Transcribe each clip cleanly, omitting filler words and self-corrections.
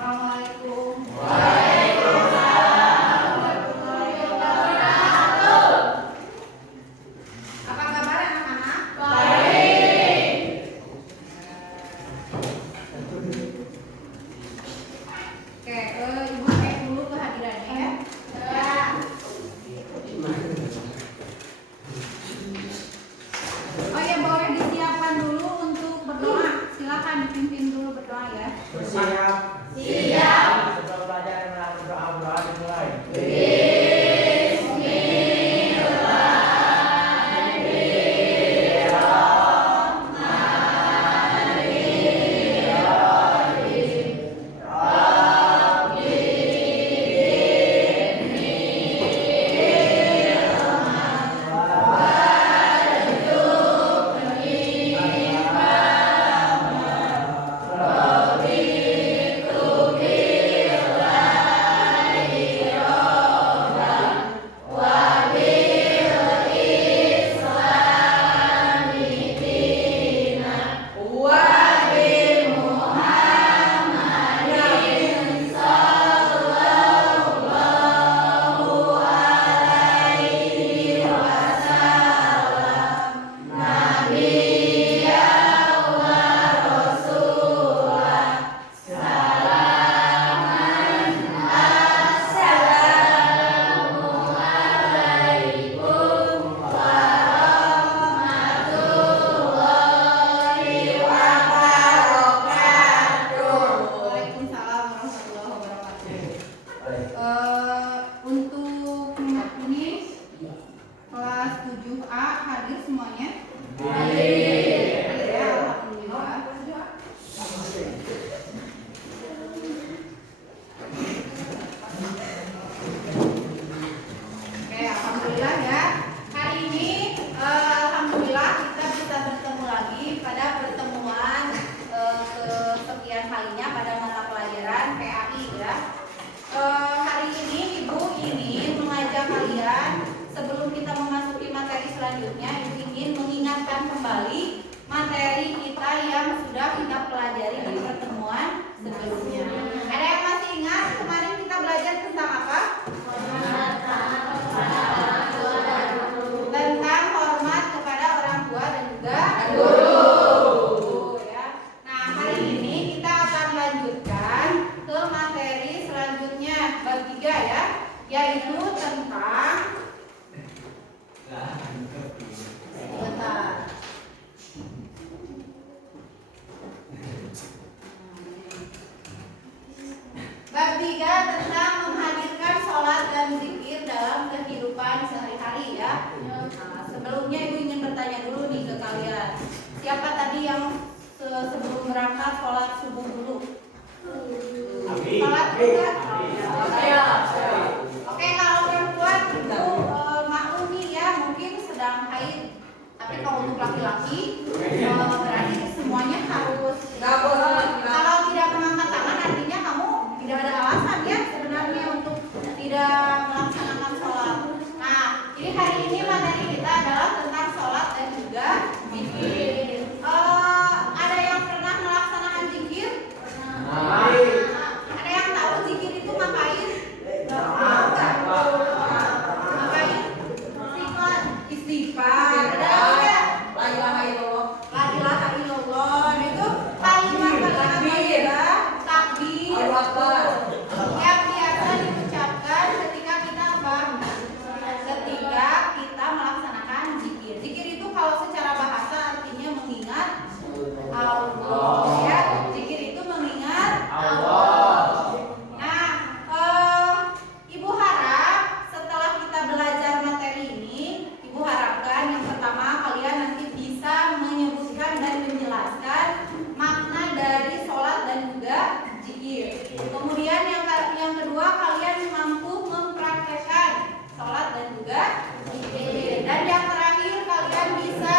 Assalamualaikum. Waalaikumsalam warahmatullahi wabarakatuh. Apa kabar anak-anak? Baik. Oke, Ibu cek dulu kehadirannya ya. Oh ya, boleh disiapkan dulu untuk berdoa. Silakan dipimpin dulu berdoa ya. Bersiap. Siap. Sebelum belajar berdoa dimulai. Waalaikumsalam warahmatullahi wabarakatuh. Untuk ini kelas 7A hadir semuanya? Ya, alhamdulillah. Oke, alhamdulillah ya. Hari ini alhamdulillah kita bisa bertemu lagi pada pertemuan kesekian kalinya pada mata pelajaran PAI ya. Hari ini Ibu ingin mengajak kalian sebelum kita memasuki materi selanjutnya, Ibu ingin mengingatkan kembali materi kita yang sudah kita pelajari di pertemuan sebelumnya. Ada yang masih ingat kemarin kita belajar tentang apa? Tentang hormat kepada orang tua dan juga guru ya. Nah, hari ini kita akan lanjutkan ke materi selanjutnya bab 3 ya, yaitu tentang bentar. Bab 3 tentang menghadirkan sholat dan zikir dalam kehidupan sehari-hari ya. Nah, sebelumnya Ibu ingin bertanya dulu nih ke kalian. Siapa tadi yang sebelum berangkat sholat subuh dulu? Sholat juga? Oke, kalau perempuan itu maklum nih ya, mungkin sedang haid. Tapi kalau untuk laki-laki berarti semuanya harus. Kalau tidak mengangkat tangan artinya kamu tidak ada alasan ya sebenarnya untuk tidak melaksanakan sholat. Nah, jadi hari ini materi kita adalah tentang sholat dan juga zikir. Ada yang pernah melaksanakan zikir? Ada yang tahu zikir itu ngapain? Tahu nggak? Ngapain? Istighfar. Ada lagi nggak? La ilaha illallah. La ilaha illallah. Itu kalimat takbir. Yang biasa diucapkan ketika kita apa? Ketika kita melaksanakan zikir. Zikir itu kalau secara bahasa artinya mengingat Allah ya. Zikir itu mengingat Allah. Nah, Ibu harap setelah kita belajar materi ini, Ibu harapkan yang pertama kalian nanti bisa menyebutkan dan menjelaskan makna dari sholat dan juga zikir. Kemudian yang kedua kalian mampu mempraktekkan sholat dan juga zikir. Dan yang terakhir kalian bisa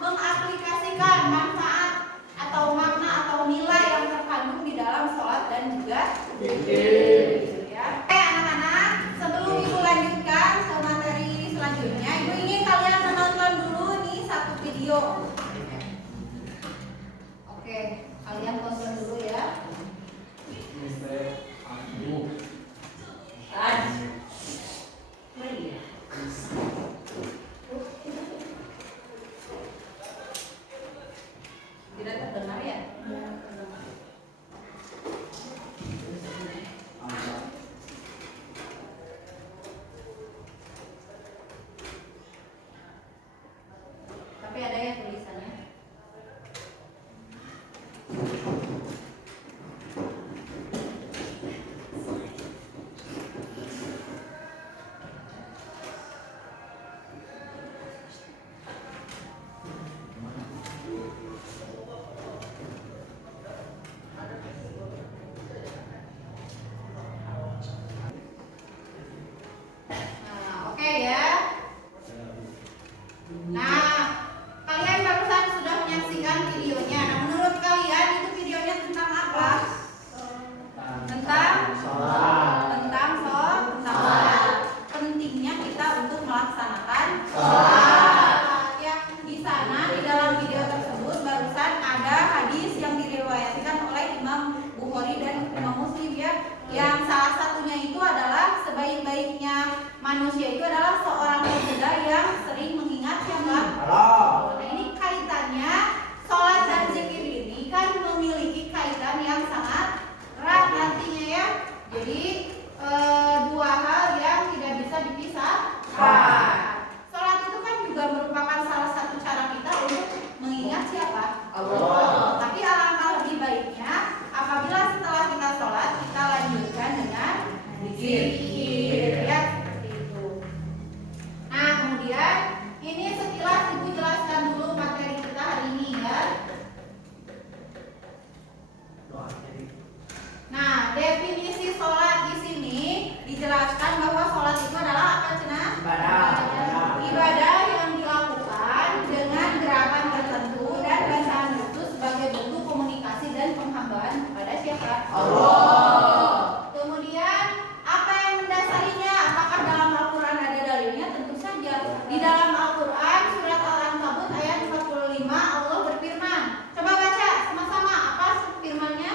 mengaplikasikan manfaat atau makna atau nilai yang terkandung di dalam sholat dan juga zikir. Ya. Oke anak-anak, sebelum Ibu lanjutkan ke materi selanjutnya, Ibu ingin kalian menonton dulu nih satu video. Oke, kalian tonton dulu ya. Yang salah satunya itu adalah sebaik-baiknya manusia itu adalah seorang pemuda yang sering mengingat siapa? Allah. Nah, ini kaitannya sholat dan zikir ini kan memiliki kaitan yang sangat erat artinya ya. Jadi dua hal yang tidak bisa dipisahkan. Sholat itu kan juga merupakan salah satu cara kita untuk mengingat siapa? Allah. Tapi alangkah lebih baiknya apabila setelah kita sholat kita lanjutkan dengan zikir ya, seperti itu. Nah kemudian ini sekilas ibu jelaskan dulu materi kita hari ini ya. Nah definisi sholat di sini dijelaskan bahwa sholat itu adalah apa Cina? Ibadah yang dilakukan dengan gerakan tertentu dan bacaan khusus sebagai bentuk komunikasi dan penghambaan kepada siapa? Allah. Kemudian apa yang mendasarinya? Apakah dalam Al-Quran ada dalilnya? Tentu saja. Di dalam Al-Quran surat Al-Ankabut ayat 45 Allah berfirman. Coba baca sama-sama apa firman-Nya?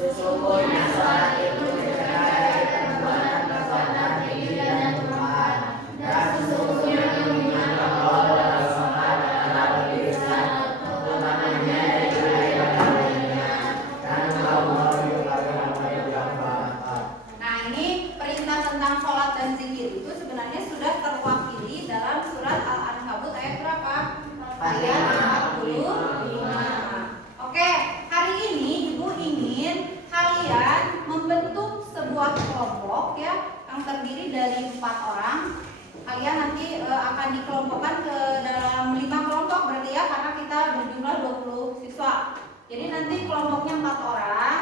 Sesungguhnya sholat itu mencegah dari perbuatan keji dan murka, dan sesungguhnya mengingat Allah dalam sholat adalah beristighfar utamanya dari ibadah lainnya, dan Allah juga bermanfaat. Nah ini perintah tentang sholat dan zikir itu sebenarnya sudah terwakili dalam surat Al-Ankabut ayat berapa? Ayat 45. Oke, hari ini ibu ingin kalian membentuk sebuah kelompok ya yang terdiri dari 4 orang. Kalian nanti akan dikelompokkan ke dalam 5 kelompok berarti ya, karena kita berjumlah 20 siswa. Jadi nanti kelompoknya 4 orang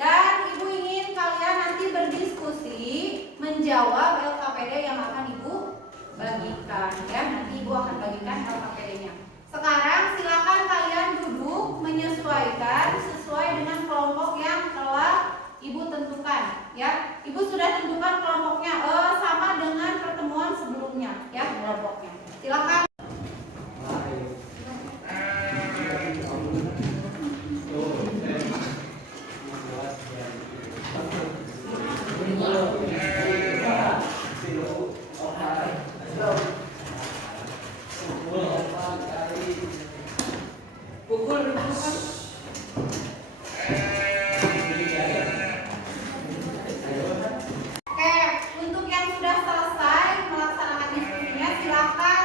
dan ibu ingin kalian nanti berdiskusi menjawab LKPD yang akan ibu bagikan ya. Nanti ibu akan bagikan LKPD-nya. Sekarang silakan kalian duduk menyesuaikan sesuai dengan kelompok yang telah ibu tentukan ya. Ibu sudah tentukan kelompoknya sama dengan pertemuan sebelumnya ya kelompoknya. Silakan. Oke, untuk yang sudah selesai melaksanakan diskusinya silakan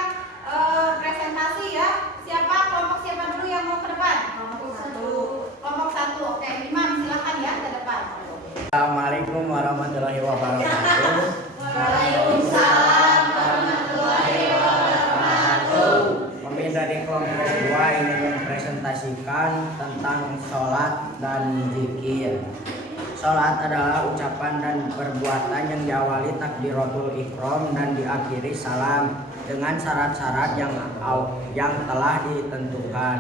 presentasi ya. Kelompok siapa dulu yang mau ke depan? Kelompok satu. Oke, Imam silakan ya ke depan. Assalamualaikum warahmatullahi wabarakatuh. Waalaikumsalam warahmatullahi wabarakatuh. Kami dari kelompok 2 ingin mempresentasikan tentang sholat dan zikir. Sholat adalah ucapan dan perbuatan yang diawali takbiratul ihram dan diakhiri salam dengan syarat-syarat yang telah ditentukan.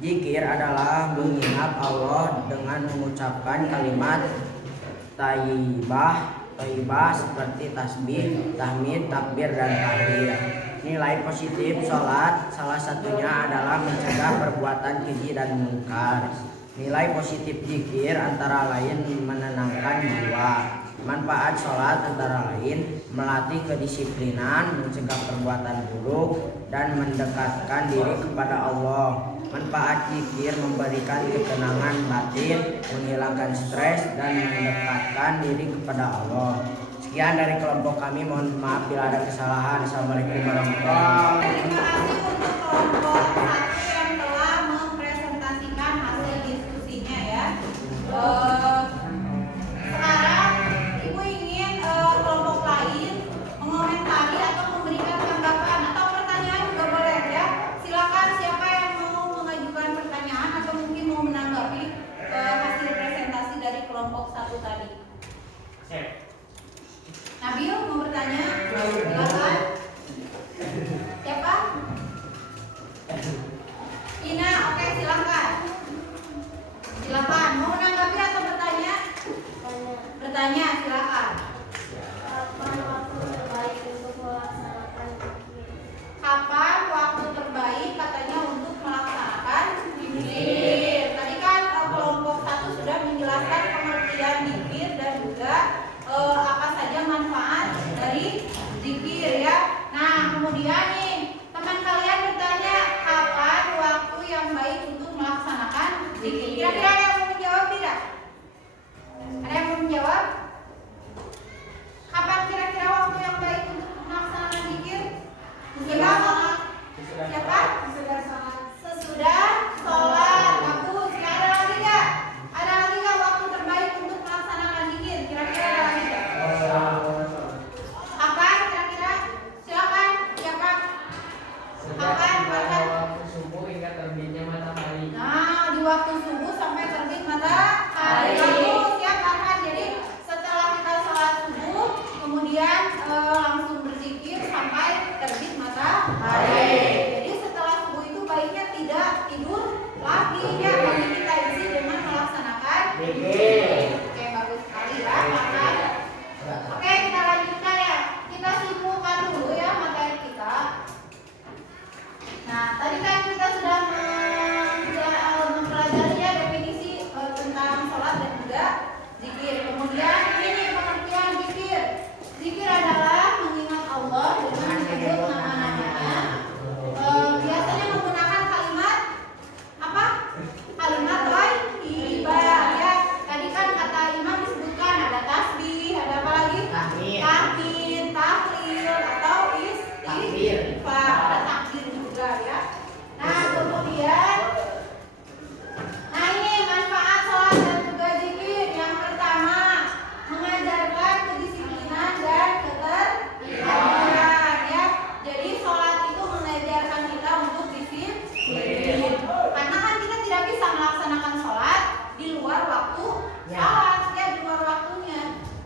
Zikir adalah mengingat Allah dengan mengucapkan kalimat thayyibah seperti tasbih, tahmid, takbir, dan tahlil. Nilai positif sholat salah satunya adalah mencegah perbuatan keji dan mungkar. Nilai positif zikir antara lain menenangkan jiwa. Manfaat sholat antara lain melatih kedisiplinan, mencegah perbuatan buruk, dan mendekatkan diri kepada Allah. Manfaat zikir memberikan ketenangan batin, menghilangkan stres, dan mendekatkan diri kepada Allah. Sekian dari kelompok kami, mohon maaf bila ada kesalahan. Assalamualaikum warahmatullahi wabarakatuh. Terima kasih untuk kelompok satu yang telah mempresentasikan hasil diskusinya ya. Sekarang ibu ingin kelompok lain mengomentari atau memberikan tanggapan atau pertanyaan juga boleh ya. Silakan siapa yang mau mengajukan pertanyaan atau mungkin mau menanggapi hasil presentasi dari kelompok satu tadi. Nabil mau bertanya? Silakan. Siapa? waktu subuh sampai terbit matahari. Lalu siap Arhan. Jadi setelah kita sholat subuh, kemudian langsung berzikir sampai terbit matahari. Jadi setelah subuh itu baiknya tidak tidur lagi ya, tapi kita isi dengan melaksanakan zikir. Oke, bagus sekali ya, makan. Oke, kita lanjutkan ya. Kita simpulkan dulu ya materi kita. Nah, tadi kan kita sudah mempelajari ya definisi tentang sholat dan juga zikir. Kemudian ini pengertian zikir. Zikir adalah mengingat Allah dengan menyebut nama-namanya. Biasanya menggunakan kalimat apa? Kalimat thayyibah ya. Tadi kan kata imam disebutkan ada tasbih, ada apa lagi? Tahmid, tahlil atau istighfar, ada takbir juga ya. Nah, kemudian ini manfaat sholat dan juga zikir. Yang pertama, mengajarkan kedisiplinan dan ketertiban ya. Jadi sholat itu mengajarkan kita untuk disiplin. Karena kan kita tidak bisa melaksanakan sholat di luar waktu sholat ya, di luar waktunya.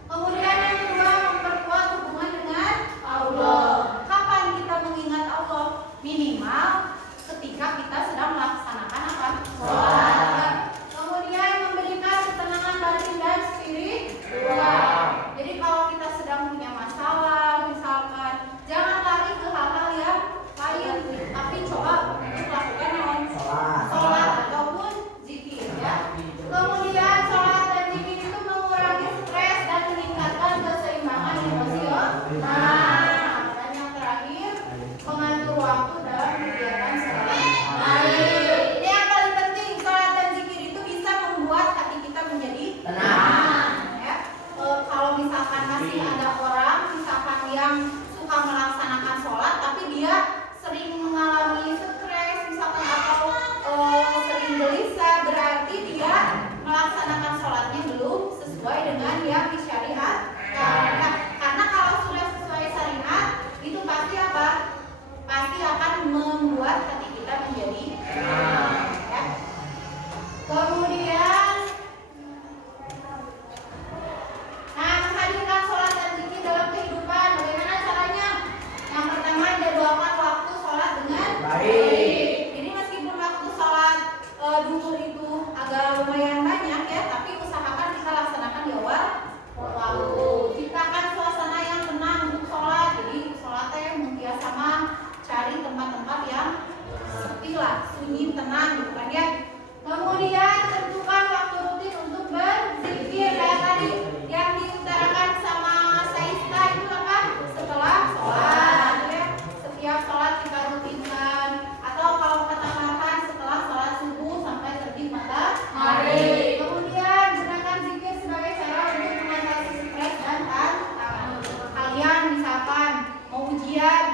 Kemudian yang kedua, memperkuat hubungan dengan Allah. Kapan kita mengingat Allah? Minimal ketika kita sedang melaksanakan apa? Sholat. Kemudian memberikan ketenangan batin dan spiritual. Jadi kalau kita sedang punya masalah, misalkan, jangan lari ke hal-hal yang lain, tapi coba untuk melakukan sholat ataupun zikir ya. Kemudian sholat dan zikir itu mengurangi stres dan meningkatkan keseimbangan emosional. Dan yang terakhir, mengatur waktu dalam kegiatan sehari-hari. Ini yang paling penting, sholat dan zikir itu bisa membuat hati kita menjadi tenang ya. Kalau misalkan masih ada orang misalkan yang suka melaksanakan sholat tapi dia sering mengalami stres misalkan atau sering gelisah, berarti dia melaksanakan sholatnya belum sesuai dengan yang disyariatkan. Karena kalau sudah sesuai syariat itu pasti apa? Pasti akan membuat hati kita menjadi tenang ya. Kemudian menghadirkan sholat dan zikir dalam kehidupan. Bagaimana caranya? Yang pertama, jadwalkan waktu sholat dengan baik. Jadi meskipun waktu sholat duhur itu agak lumayan banyak ya, tapi usahakan kita laksanakan di awal waktu. Ciptakan suasana yang tenang untuk sholat. Jadi sholatnya menghiasama, cari tempat-tempat yang sepi lah, sunyi, tenang gitu kan ya. Kemudian tentukan waktu rutin untuk berzikir kayak tadi yang diutarakan sama Saista itu apa? Setelah sholat ya. Setiap sholat kita rutinkan. Atau kalau kata makan setelah sholat subuh sampai terbit matahari. Kemudian gunakan zikir sebagai cara untuk mengatasi stres dan tantangan. Kalian misalkan mau ujian,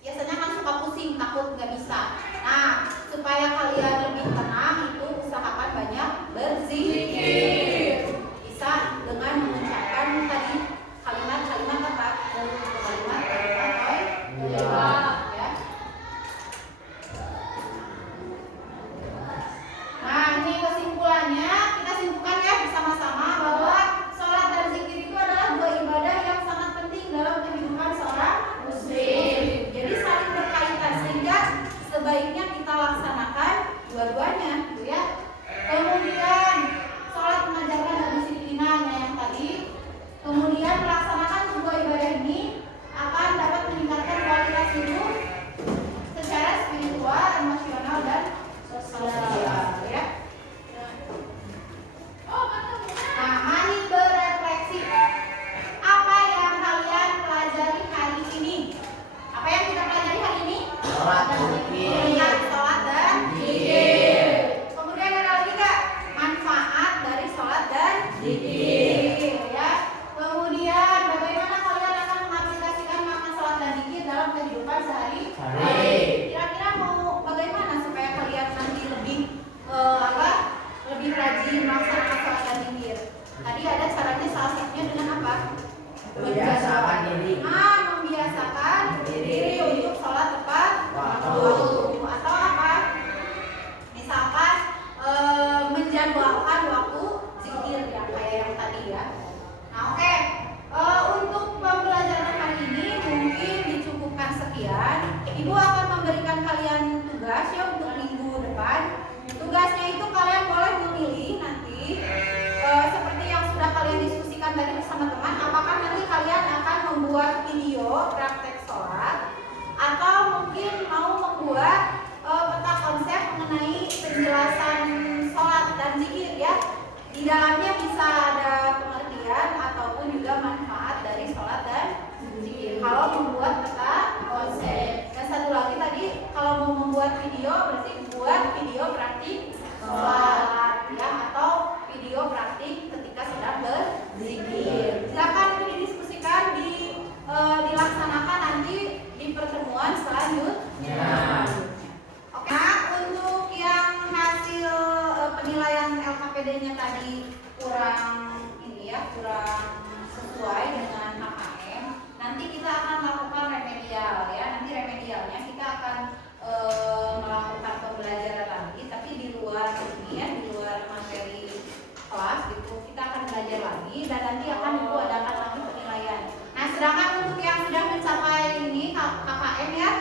biasanya kan suka pusing, takut nggak bisa. Nah, supaya kalian lebih tenang itu usahakan banyak berzikir. Bisa dengan mengucapkan tadi kalimat-kalimat apa? Kalimat ya. Nah, ini kesimpulannya, kita simpulkan ya bersama-sama bahwa sholat dan zikir itu adalah dua ibadah yang sangat penting dalam kehidupan seorang muslim. Jadi saling berkaitan sehingga sebaiknya kita laksanakan dua-duanya gitu ya. Kemudian sholat mengajarkan kedisiplinan yang tadi. Kemudian melaksanakan kedua ibadah ini akan dapat meningkatkan kualitas hidup secara spiritual, emosional dan sosial ya. Nah, mari berefleksi. Apa yang kalian pelajari hari ini? Apa yang kita pelajari hari ini? Sholat dan zikir. Sholat dan zikir. Kemudian ada lagi nggak? Manfaat dari sholat dan zikir ya. Kemudian bagaimana kalian akan mengaplikasikan makna sholat dan zikir dalam kehidupan sehari-hari? Kira-kira mau Di dalamnya bisa ada pengertian ataupun juga manfaat dari sholat dan zikir. Kalau membuat peta konsep. Dan satu lagi tadi, kalau mau membuat video berarti buat video praktik sholat ya, atau video praktik ketika sedang berzikir. Silakan didiskusikan, dilaksanakan nanti di pertemuan selanjutnya. Oke, nah, untuk yang hasil penilaian LKPD-nya tadi kurang sesuai dengan HKM, nanti kita akan melakukan remedial ya. Nanti remedialnya kita akan melakukan pembelajaran lagi, tapi di luar ini ya, di luar materi kelas gitu. Kita akan belajar lagi dan nanti akan adakan lagi penilaian. Nah, sedangkan untuk yang sudah mencapai ini KKM ya,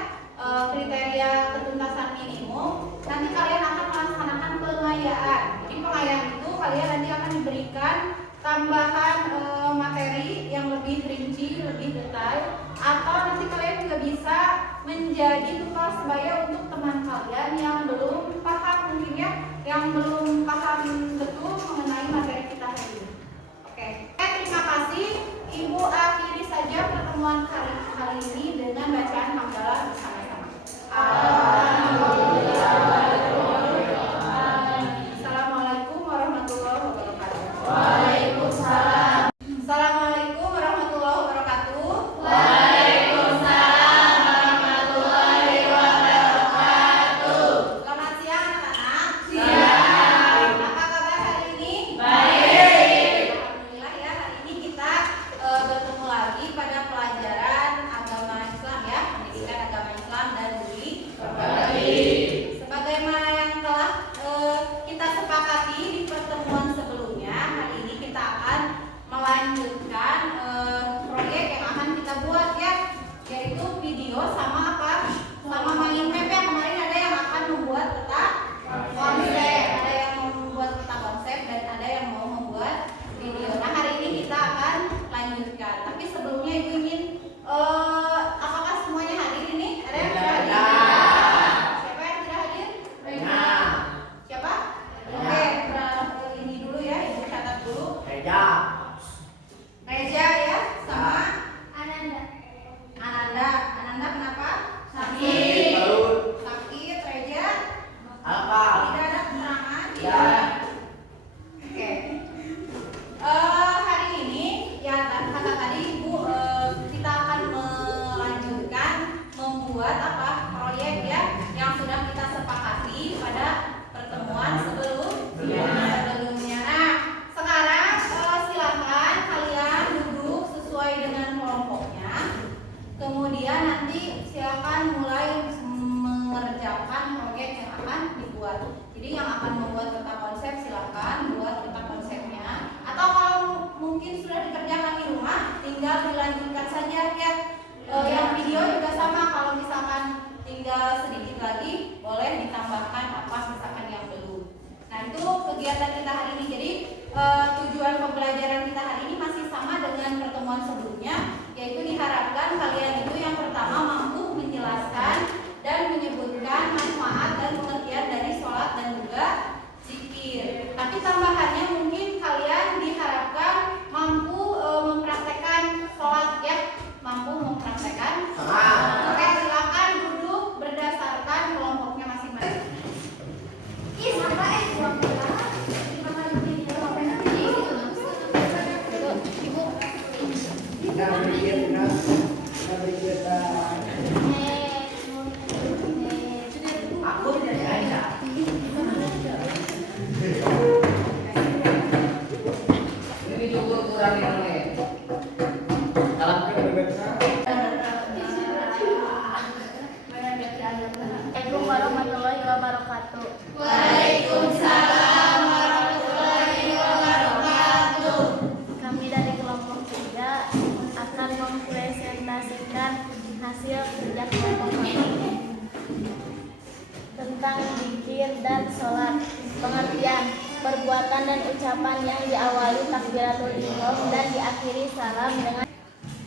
kriteria ketuntasan minimum, nanti kalian akan melaksanakan pengayaan. Jadi pengayaan itu kalian nanti akan diberikan tambahan materi yang lebih rinci, lebih detail, atau nanti kalian juga bisa menjadi tutor sebaya untuk teman kalian yang belum paham mungkin ya, yang belum paham betul mengenai materi kita hari ini. Oke, terima kasih. Ibu akhiri saja pertemuan kali ini dengan bacaan hamdalah bersama-sama. Assalamualaikum warahmatullahi wabarakatuh. Waalaikumsalam. Assalamualaikum warahmatullahi wabarakatuh. Waalaikumsalam warahmatullahi wabarakatuh. Selamat siang anak-anak. Siang. Apa kabar hari ini? Baik. Alhamdulillah ya, hari ini kita bertemu lagi pada pelajaran agama Islam ya, pendidikan agama Islam dan budi pekerti. Sebagaimana yang telah kita sepakati di pertemuan sebelumnya, hari ini kita akan melanjutkan proyek yang akan kita buat ya, yaitu video sama apa? Sama main map ya. Kemarin ada yang akan membuat peta konsep, ada yang mau membuat peta konsep dan ada yang mau membuat video. Nah, hari ini kita akan lanjutkan. Tapi sebelumnya Ibu ingin apakah semuanya hadir ini? Ada yang tidak hadir? Siapa yang tidak hadir? Siapa? Oke, ini dulu ya, Ibu catat dulu. Reja ya, sama Ananda. Ananda kenapa? Sakit. Reja? Tidak ada keterangan? Oke. Hari ini ya, kata tadi Ibu, kita akan melanjutkan membuat apa? Proyek ya, yang sudah kita sepakati pada pertemuan sebelumnya. Nah, sekarang silakan kalian duduk sesuai dengan kelompoknya. Kemudian nanti silakan mulai mengerjakan proyek yang akan dibuat. Jadi yang akan membuat peta konsep silakan buat peta konsepnya. Atau kalau mungkin sudah dikerjakan di rumah, tinggal dilanjutkan saja ya. Yang video juga sama, kalau misalkan tinggal sedikit lagi, boleh ditambahkan apa misalkan yang belum. Nah, itu kegiatan kita hari ini. Jadi tujuan pembelajaran kita hari ini masih sama dengan pertemuan sebelumnya, yaitu diharapkan kalian itu yang pertama mampu menjelaskan dan menyebutkan manfaat dan pengertian dari sholat dan juga zikir. Tapi tambahannya mungkin kalian diharapkan mampu mempraktekkan sholat ya, mampu mempraktekkan. Oke, silakan duduk berdasarkan kelompoknya masing-masing. Assalamualaikum warahmatullahi wabarakatuh. Waalaikumsalam warahmatullahi wabarakatuh. Kami dari kelompok 3 akan mempresentasikan hasil kerja kelompok kami tentang zikir dan sholat. Pengertian: perbuatan dan ucapan yang diawali takbiratul ihram dan diakhiri salam dengan.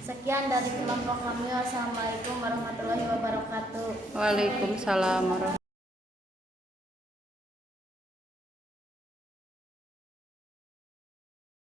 Sekian dari kelompok kami. Wassalamualaikum warahmatullahi wabarakatuh. Waalaikumsalam warahmatullahi wabarakatuh.